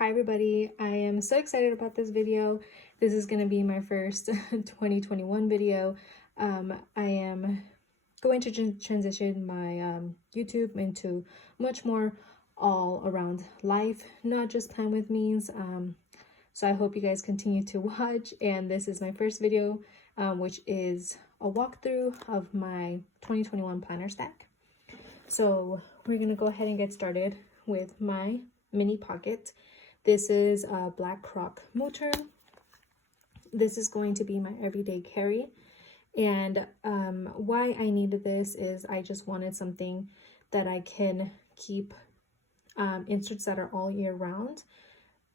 Hi everybody, I am so excited about this video. This is going to be my first 2021 video. I am going to transition my YouTube into much more all around life, not just time with me's. So I hope you guys continue to watch, and this is my first video, which is a walkthrough of my 2021 planner stack. So we're going to go ahead and get started with my mini pocket. This is a black croc motor. This is going to be my everyday carry. And why I needed this is I just wanted something that I can keep inserts that are all year round,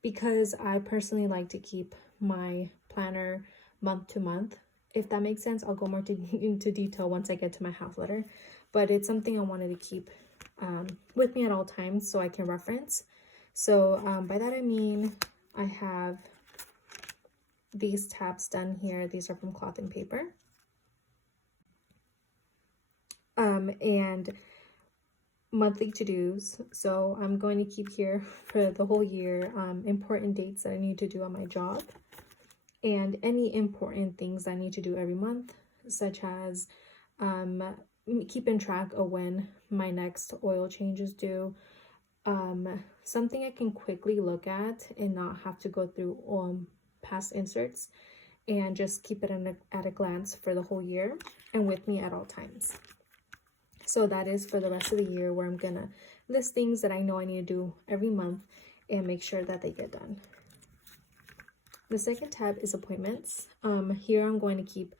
because I personally like to keep my planner month to month. If that makes sense, I'll go more into detail once I get to my half letter. But it's something I wanted to keep with me at all times so I can reference. So by that I mean I have these tabs done here. These are from cloth and paper. And monthly to-dos. So I'm going to keep here for the whole year important dates that I need to do on my job, and any important things I need to do every month, such as keeping track of when my next oil change is due. Something I can quickly look at and not have to go through past inserts, and just keep it at a glance for the whole year and with me at all times. So that is for the rest of the year, where I'm gonna list things that I know I need to do every month and make sure that they get done. The second tab is appointments. Here I'm going to keep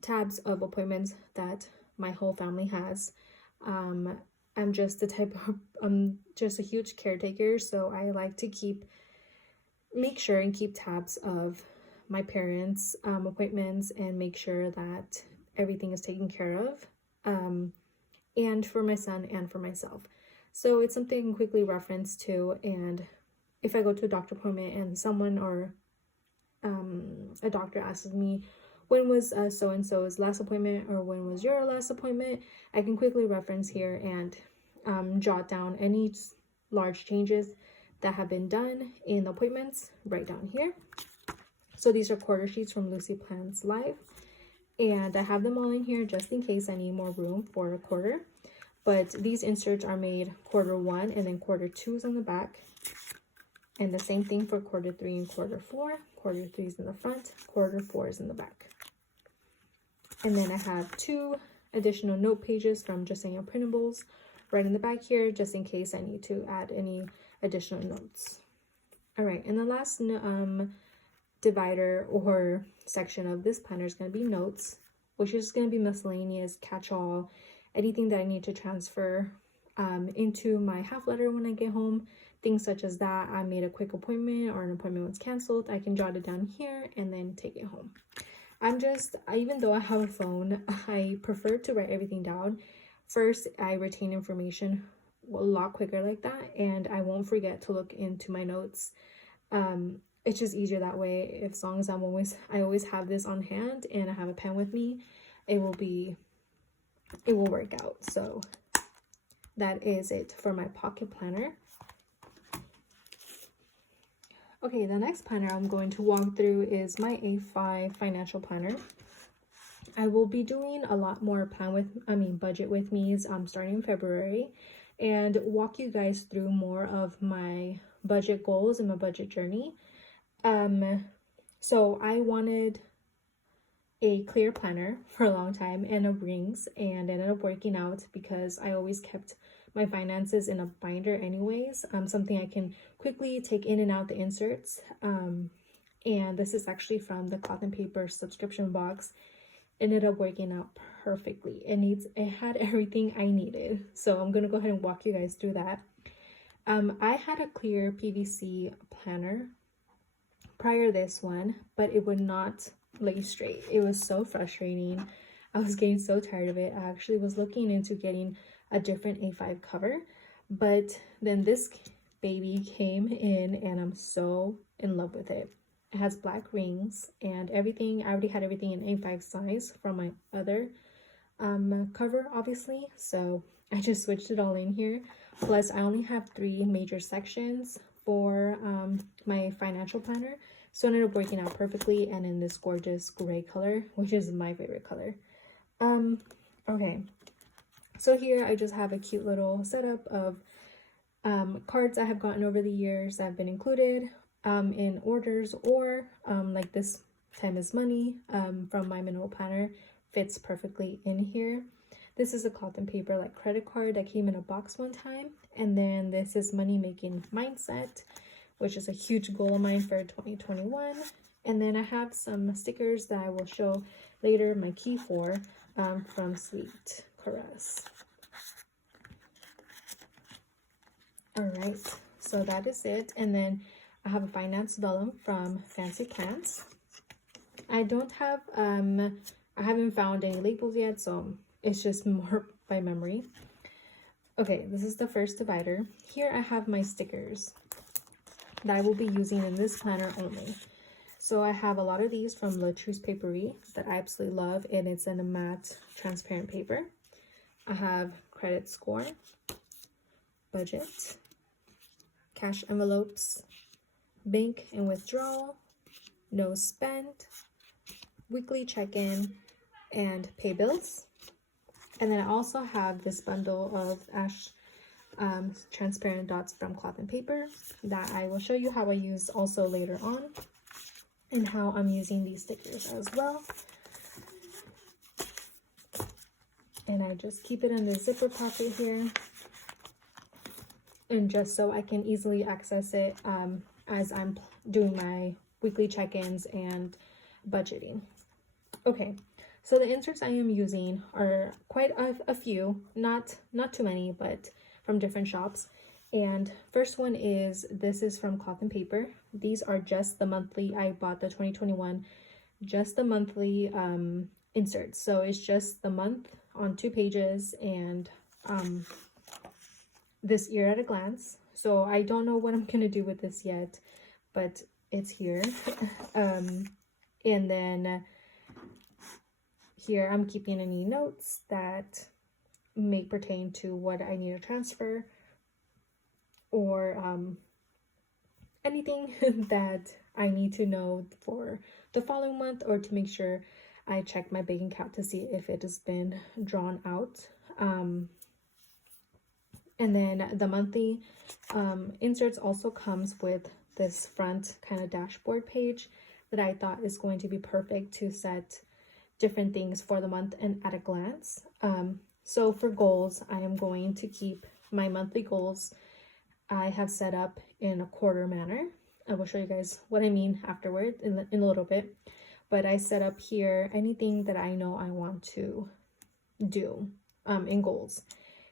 tabs of appointments that my whole family has. I'm just just a huge caretaker, so I like to make sure and keep tabs of my parents' appointments and make sure that everything is taken care of, and for my son and for myself. So it's something I can quickly reference to, and if I go to a doctor appointment and someone or a doctor asks me, when was so-and-so's last appointment, or when was your last appointment, I can quickly reference here and jot down any large changes that have been done in the appointments right down here. So these are quarter sheets from Lucy Plans Live, and I have them all in here just in case I need more room for a quarter. But these inserts are made Q1 and then Q2 is on the back, and the same thing for Q3 and Q4. Q3 is in the front, Q4 is in the back. And then I have 2 additional note pages from Justania Printables right in the back here, just in case I need to add any additional notes. All right, and the last divider or section of this planner is going to be notes, which is going to be miscellaneous, catch-all, anything that I need to transfer into my half letter when I get home. Things such as that, I made a quick appointment or an appointment was canceled, I can jot it down here and then take it home. Even though I have a phone, I prefer to write everything down. First, I retain information a lot quicker like that, and I won't forget to look into my notes. It's just easier that way. As long as I always have this on hand and I have a pen with me, it will work out. So that is it for my pocket planner. Okay, the next planner I'm going to walk through is my A5 financial planner. I will be doing a lot more budget with me's starting in February, and walk you guys through more of my budget goals and my budget journey. So I wanted a clear planner for a long time and a rings, and ended up working out because I always kept my finances in a binder anyways, something I can quickly take in and out the inserts. And this is actually from the cloth and paper subscription box. Ended up working out perfectly. It had everything I needed, so I'm gonna go ahead and walk you guys through that. I had a clear PVC planner prior to this one, but it would not lay straight. It was so frustrating. I was getting so tired of it. I actually was looking into getting a different A5 cover, but then this baby came in and I'm so in love with it. It has black rings and everything. I already had everything in A5 size from my other cover, obviously, so I just switched it all in here. Plus I only have 3 major sections for my financial planner. So it ended up working out perfectly, and in this gorgeous gray color, which is my favorite color. Okay, so here I just have a cute little setup of cards I have gotten over the years that have been included in orders, or like this time is money from my minimal planner fits perfectly in here. This is a cloth and paper like credit card that came in a box one time, and then this is money making mindset, which is a huge goal of mine for 2021. And then I have some stickers that I will show later my key for from Sweet Caress. All right, so that is it. And then I have a finance vellum from Fancy Plants. I don't have I haven't found any labels yet, so it's just more by memory. Okay, this is the first divider. Here I have my stickers that I will be using in this planner only. So I have a lot of these from La Truce Paperie that I absolutely love, and it's in a matte transparent paper. I have credit score, budget, cash envelopes, bank and withdrawal, no spend, weekly check-in, and pay bills. And then I also have this bundle of ash transparent dots from cloth and paper that I will show you how I use also later on, and how I'm using these stickers as well. And I just keep it in the zipper pocket here, and just so I can easily access it as I'm doing my weekly check-ins and budgeting. Okay, so the inserts I am using are quite a few, not too many, but from different shops. And first one is, this is from Cloth and Paper. These are just the monthly, I bought the 2021, just the monthly inserts. So it's just the month on 2 pages, and this year at a glance. So I don't know what I'm gonna do with this yet, but it's here. And then here I'm keeping any notes that may pertain to what I need to transfer, or anything that I need to know for the following month, or to make sure I check my bank account to see if it has been drawn out. And then the monthly inserts also comes with this front kind of dashboard page that I thought is going to be perfect to set different things for the month and at a glance. So for goals, I am going to keep my monthly goals I have set up in a quarter manner. I will show you guys what I mean afterward in a little bit. But I set up here anything that I know I want to do in goals.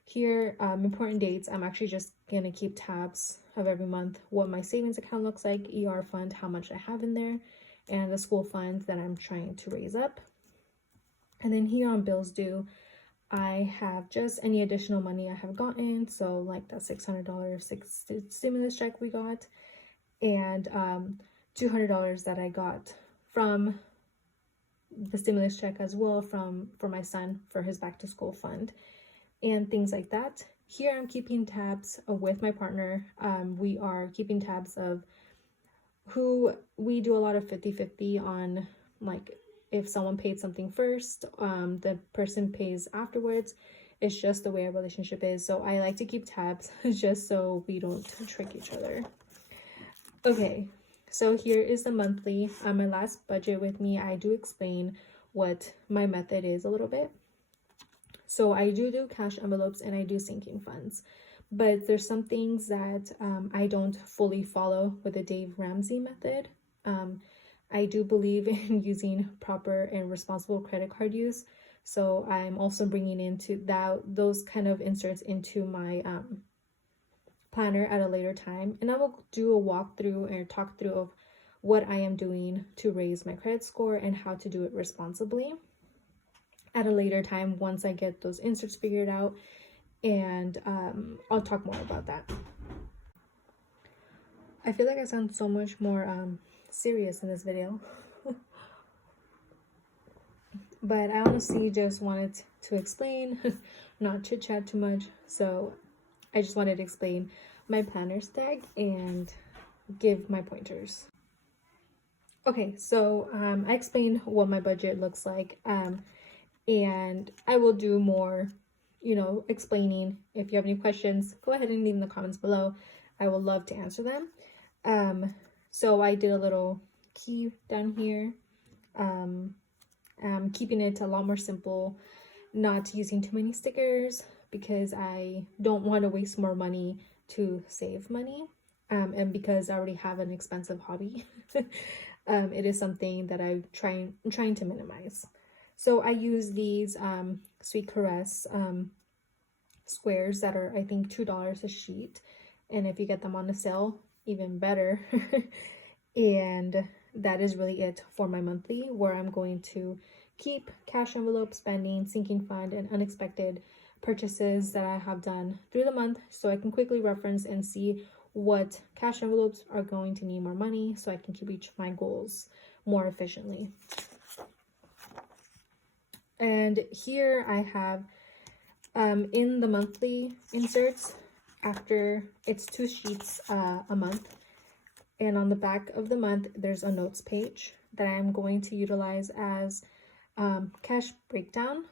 Here, important dates, I'm actually just going to keep tabs of every month, what my savings account looks like, ER fund, how much I have in there, and the school fund that I'm trying to raise up. And then here on bills due, I have just any additional money I have gotten. So like that $600 stimulus check we got, and $200 that I got from the stimulus check as well for my son for his back to school fund, and things like that. Here I'm keeping tabs with my partner. We are keeping tabs of who we do a lot of 50-50 on, like if someone paid something first, the person pays afterwards. It's just the way our relationship is. So I like to keep tabs just so we don't trick each other. Okay, so here is the monthly. My last budget with me, I do explain what my method is a little bit. So I do cash envelopes and I do sinking funds, but there's some things that I don't fully follow with the Dave Ramsey method. I do believe in using proper and responsible credit card use. So I'm also bringing into those kind of inserts into my planner at a later time. And I will do a walkthrough and talk through of what I am doing to raise my credit score and how to do it responsibly at a later time once I get those inserts figured out. And I'll talk more about that. I feel like I sound so much more serious in this video. But I honestly just wanted to explain, not chit chat too much. So I just wanted to explain my planner stack and give my pointers. Okay, so I explained what my budget looks like, and I will do more, explaining. If you have any questions, go ahead and leave in the comments below. I will love to answer them. So I did a little key down here. I'm keeping it a lot more simple, not using too many stickers because I don't want to waste more money to save money, and because I already have an expensive hobby. It is something that I'm trying to minimize. So I use these Sweet Caress squares that are, I think, $2 a sheet, and if you get them on a sale, even better. And that is really it for my monthly, where I'm going to keep cash envelope, spending, sinking fund, and unexpected purchases that I have done through the month, so I can quickly reference and see what cash envelopes are going to need more money so I can reach my goals more efficiently. And here I have in the monthly inserts, after it's 2 sheets a month, and on the back of the month there's a notes page that I'm going to utilize as cash breakdown.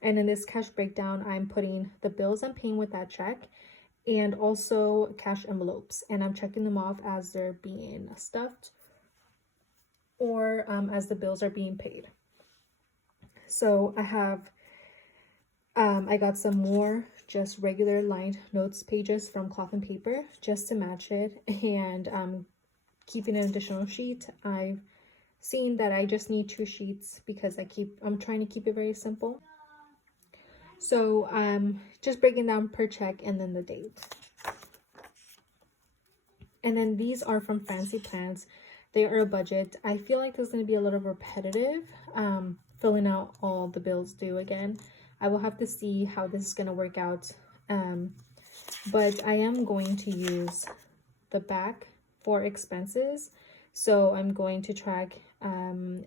And in this cash breakdown, I'm putting the bills I'm paying with that check and also cash envelopes, and I'm checking them off as they're being stuffed or as the bills are being paid. So I have I got some more just regular lined notes pages from Cloth and Paper just to match it, and keeping an additional sheet. I've seen that I just need 2 sheets because I'm trying to keep it very simple. So just breaking down per check and then the date. And then these are from Fancy Plans. They are a budget. I feel like this is going to be a little repetitive, filling out all the bills due again. I will have to see how this is going to work out. But I am going to use the back for expenses. So I'm going to track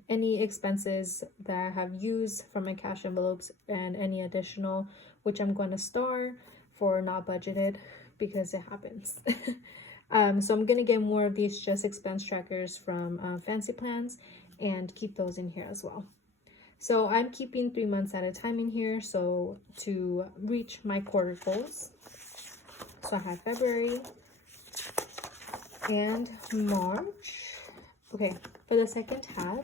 any expenses that I have used from my cash envelopes and any additional, which I'm going to star for not budgeted because it happens. So I'm going to get more of these just expense trackers from Fancy Plans and keep those in here as well. So I'm keeping 3 months at a time in here, so to reach my quarter goals. So I have February and March. Okay, for the second tab,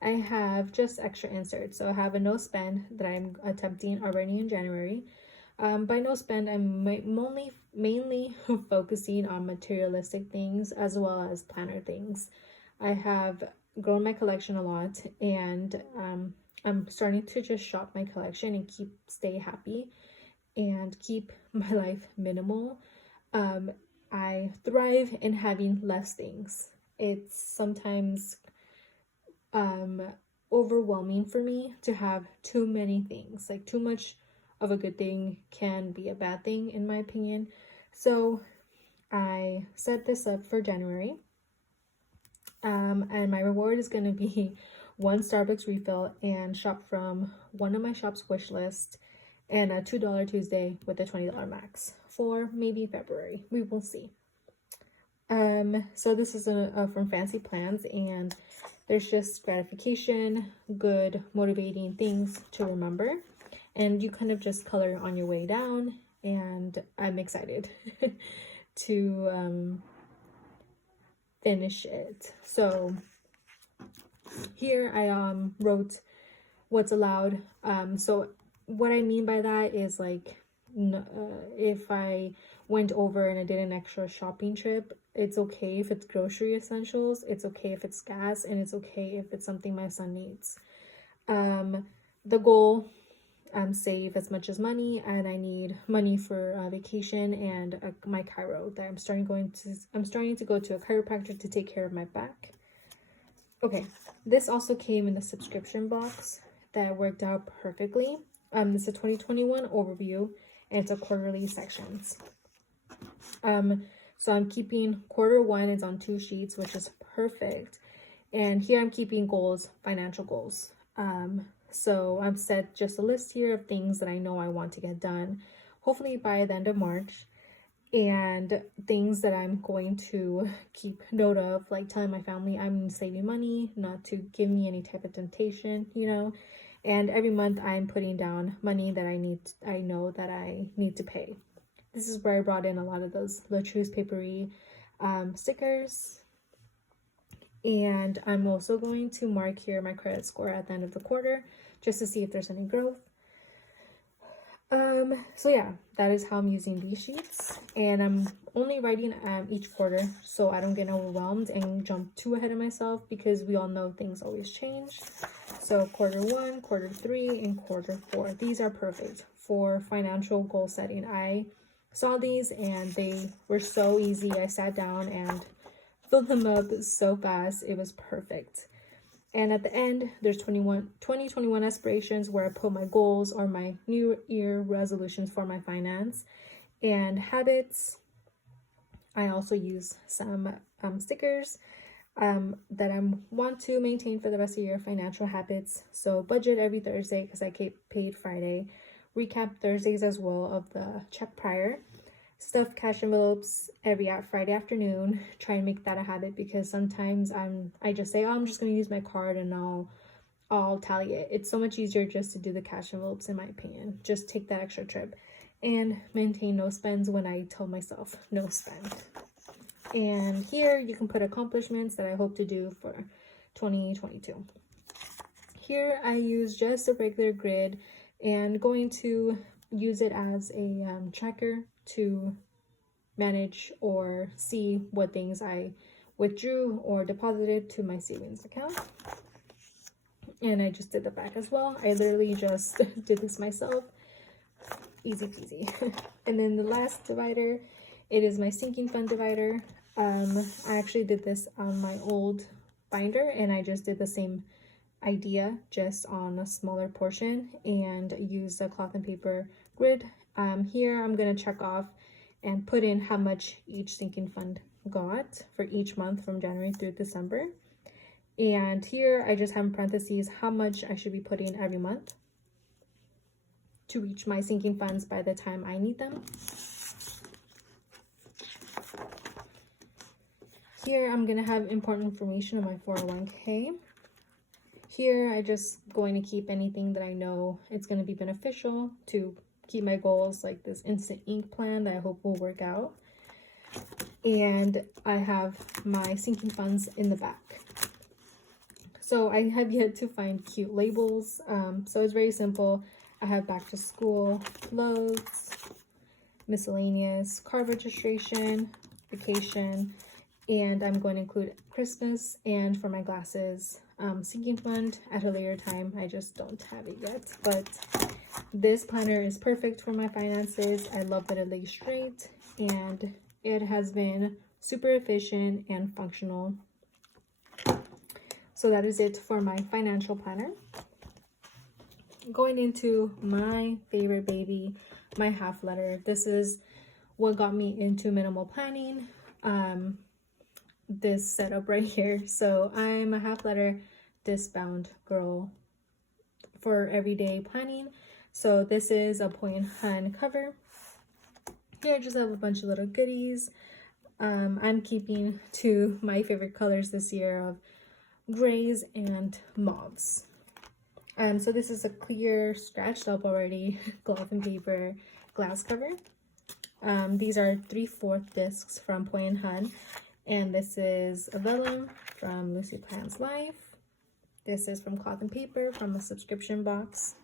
I have just extra inserts. So I have a no spend that I'm attempting already in January. By no spend, I'm mainly focusing on materialistic things as well as planner things. I have grown my collection a lot, and I'm starting to just shop my collection and stay happy and keep my life minimal. I thrive in having less things. It's sometimes overwhelming for me to have too many things. Like, too much of a good thing can be a bad thing in my opinion. So I set this up for January. And my reward is going to be 1 Starbucks refill and shop from one of my shop's wish list, and a $2 Tuesday with a $20 max for maybe February. We will see. So this is from Fancy Plans, and there's just gratification, good motivating things to remember, and you kind of just color on your way down, and I'm excited to finish it. So here I wrote what's allowed. So what I mean by that is, like, if I went over and I did an extra shopping trip, it's okay if it's grocery essentials, it's okay if it's gas, and it's okay if it's something my son needs. The goal, save as much as money, and I need money for vacation and my chiro that I'm starting to go to a chiropractor to take care of my back. Okay, this also came in the subscription box that worked out perfectly. This is a 2021 overview, and it's a quarterly sections. So I'm keeping quarter 1 is on 2 sheets, which is perfect. And here I'm keeping goals, financial goals. So I've set just a list here of things that I know I want to get done, hopefully by the end of March. and things that I'm going to keep note of, like telling my family I'm saving money, not to give me any type of temptation, you know. And every month I'm putting down money that I know that I need to pay. This is where I brought in a lot of those Latrice papery stickers. And I'm also going to mark here my credit score at the end of the quarter just to see if there's any growth. So yeah, that is how I'm using these sheets, and I'm only writing each quarter so I don't get overwhelmed and jump too ahead of myself, because we all know things always change. So quarter 1, quarter 3, and quarter 4, these are perfect for financial goal setting. I saw these and they were so easy. I sat down and filled them up so fast. It was perfect. And at the end, there's 2021 aspirations, where I put my goals or my new year resolutions for my finance. And habits, I also use some stickers that I want to maintain for the rest of the year. Financial habits, so budget every Thursday because I get paid Friday. Recap Thursdays as well of the check prior. Stuff cash envelopes every Friday afternoon. Try and make that a habit, because sometimes I just say, oh, I'm just going to use my card and I'll tally it. It's so much easier just to do the cash envelopes, in my opinion. Just take that extra trip. And maintain no spends when I tell myself no spend. And here you can put accomplishments that I hope to do for 2022. Here I use just a regular grid, and going to use it as a tracker to manage or see what things I withdrew or deposited to my savings account. And I just did the back as well. I literally just did this myself. Easy peasy. And then the last divider, it is my sinking fund divider. I actually did this on my old binder, and I just did the same idea just on a smaller portion and use a cloth and paper grid. Here I'm going to check off and put in how much each sinking fund got for each month from January through December. And here I just have in parentheses how much I should be putting every month to reach my sinking funds by the time I need them. Here I'm going to have important information on my 401k. Here I just going to keep anything that I know it's going to be beneficial to keep my goals, like this instant ink plan that I hope will work out. And I have my sinking funds in the back. So I have yet to find cute labels. So it's very simple. I have back to school, clothes, miscellaneous, car registration, vacation, and I'm going to include Christmas, and for my glasses, sinking fund at a later time. I just don't have it yet, but this planner is perfect for my finances. I love that it lays straight, and it has been super efficient and functional. So that is it for my financial planner. Going into my favorite baby, my half letter. This is what got me into minimal planning. This setup right here. So I'm a half letter disc-bound girl for everyday planning. So this is a Point Hun cover. Here I just have a bunch of little goodies. I'm keeping to my favorite colors this year of grays and mauves. So this is a clear, scratched up already cloth and paper glass cover. These are 3/4 discs from Point Hun, and this is a vellum from Lucy Plans Life. This is from Cloth and Paper from a subscription box.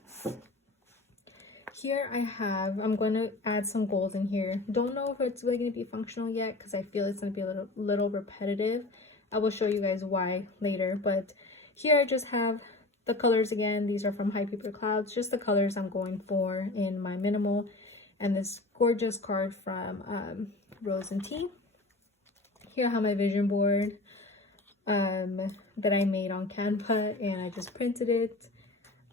Here I'm going to add some gold in here. Don't know if it's really going to be functional yet, because I feel it's going to be a little repetitive. I will show you guys why later, but here I just have the colors again. These are from High Paper Clouds, just the colors I'm going for in my minimal, and this gorgeous card from Rose and Tea. Here I have my vision board that I made on Canva, and I just printed it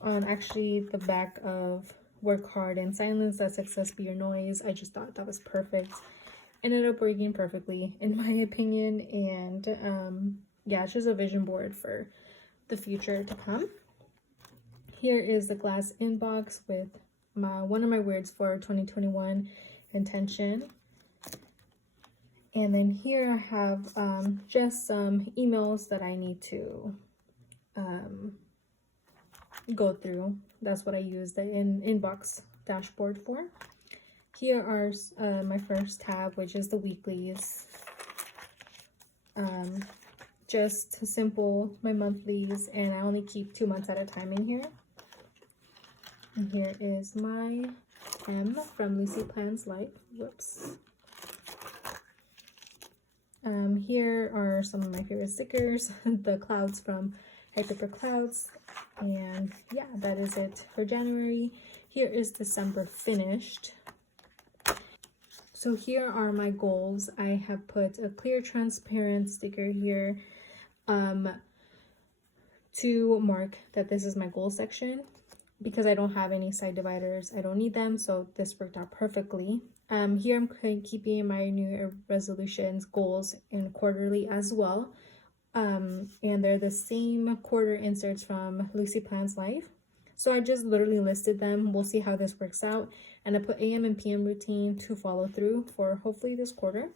on actually the back of Work Hard and Silence, Let Success Be Your Noise. I just thought that was perfect. Ended up working perfectly in my opinion, and yeah, it's just a vision board for the future to come. Here is the glass inbox with one of my words for 2021, intention. And then here I have just some emails that I need to go through. That's what I use the inbox dashboard for. Here are my first tab, which is the weeklies. Just simple, my monthlies, and I only keep 2 months at a time in here. And here is my M from Lucy Plans Life. Whoops. Here are some of my favorite stickers, the clouds from Hyper Clouds. And yeah, that is it for January. Here is December finished. So here are my goals. I have put a clear transparent sticker here to mark that this is my goal section, because I don't have any side dividers. I don't need them, so this worked out perfectly. Here I'm keeping my New Year resolutions, goals, and quarterly as well. And they're the same quarter inserts from Lucy Plans Life. So I just literally listed them. We'll see how this works out. And I put AM and PM routine to follow through for hopefully this quarter.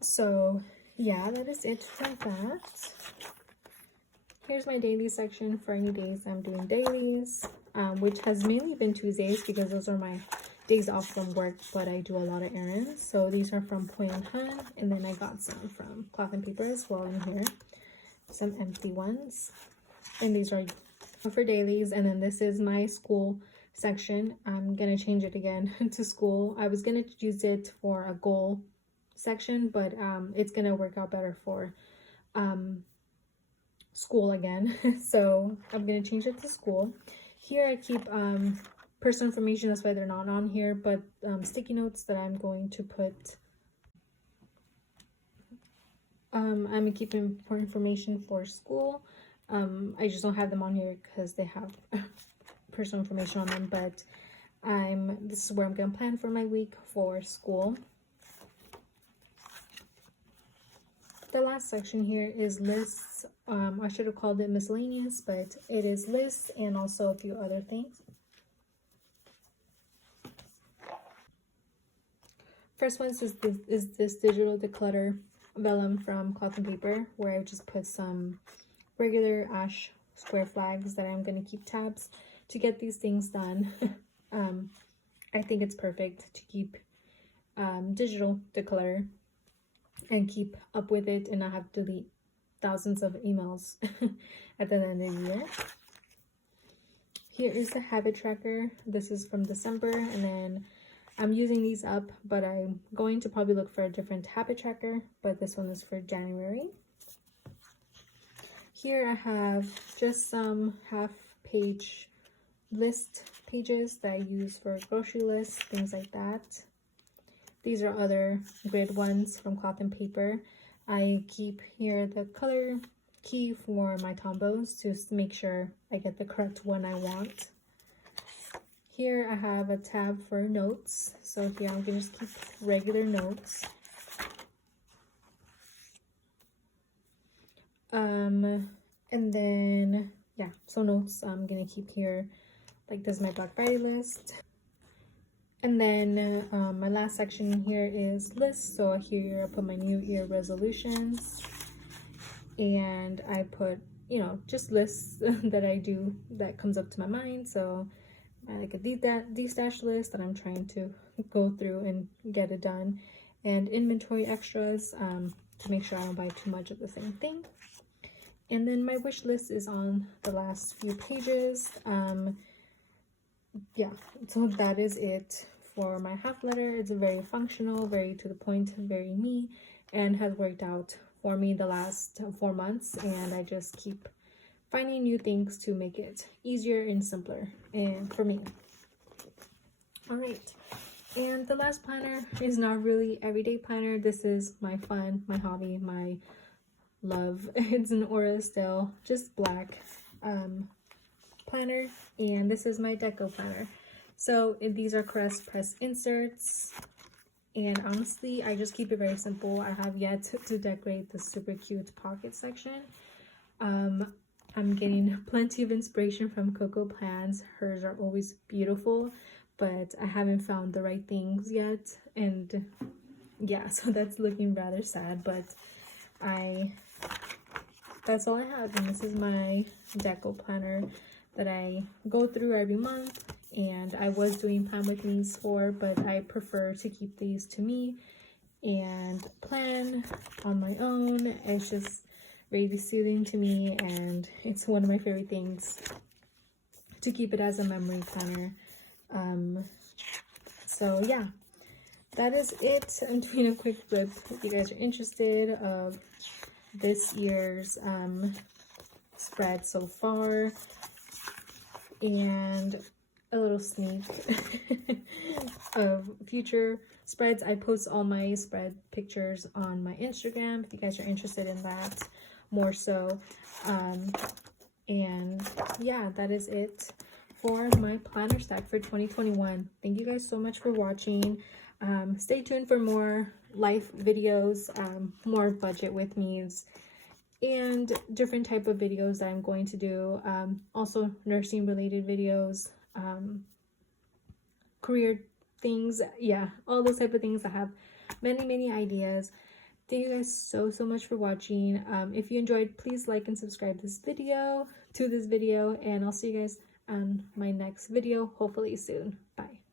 So yeah, that is it for that. Here's my daily section for any days I'm doing dailies, which has mainly been Tuesdays because those are my days off from work, but I do a lot of errands. So these are from Point and Hun, and then I got some from Cloth and Paper as well in here. Some empty ones. And these are for dailies. And then this is my school section. I'm going to change it again to school. I was going to use it for a goal section, but it's going to work out better for school again. So I'm going to change it to school. Here I keep personal information, that's why they're not on here, but sticky notes that I'm going to put. I'm going to keep important information for school. I just don't have them on here because they have personal information on them, but this is where I'm going to plan for my week for school. The last section here is lists. I should have called it miscellaneous, but it is lists and also a few other things. First one is this digital declutter vellum from Cloth and Paper, where I just put some regular ash square flags that I'm going to keep tabs to get these things done. I think it's perfect to keep digital declutter and keep up with it and not have to delete thousands of emails at the end of the year. Here is the habit tracker. This is from December, and then I'm using these up, but I'm going to probably look for a different habit tracker, but this one is for January. Here I have just some half-page list pages that I use for grocery lists, things like that. These are other grid ones from Cloth and Paper. I keep here the color key for my tombos to make sure I get the correct one I want. Here I have a tab for notes. So here I'm going to just keep regular notes. And then, yeah, so notes I'm going to keep here. Like this is my Black Friday list. And then my last section here is lists. So here I put my New Year resolutions. And I put, you know, just lists that I do that comes up to my mind. So like a de-stash list that I'm trying to go through and get it done. And inventory extras to make sure I don't buy too much of the same thing. And then my wish list is on the last few pages. Yeah, so that is it for my half letter. It's very functional, very to the point, very me, and has worked out for me the last 4 months. And I just keep finding new things to make it easier and simpler and for me. All right, and the last planner is not really everyday planner. This is my fun, my hobby, my love. It's an Aura Estelle, just black planner, and this is my deco planner. So these are press inserts, and honestly I just keep it very simple. I have yet to decorate the super cute pocket section. I'm getting plenty of inspiration from Coco Plans. Hers are always beautiful, but I haven't found the right things yet. And yeah, so that's looking rather sad, but that's all I have. And this is my deco planner that I go through every month. And I was doing plan with me's for, but I prefer to keep these to me and plan on my own. It's just really soothing to me, and it's one of my favorite things to keep it as a memory planner. So yeah, that is it. I'm doing a quick flip if you guys are interested of this year's spread so far, and a little sneak of future spreads. I post all my spread pictures on my Instagram if you guys are interested in that more so. And yeah, that is it for my planner stack for 2021. Thank you guys so much for watching. Stay tuned for more life videos, more budget with me's, and different type of videos that I'm going to do. Also nursing related videos, career things, yeah, all those type of things. I have many ideas. Thank you guys so much for watching. If you enjoyed, please like and subscribe to this video, and I'll see you guys on my next video, hopefully soon. Bye.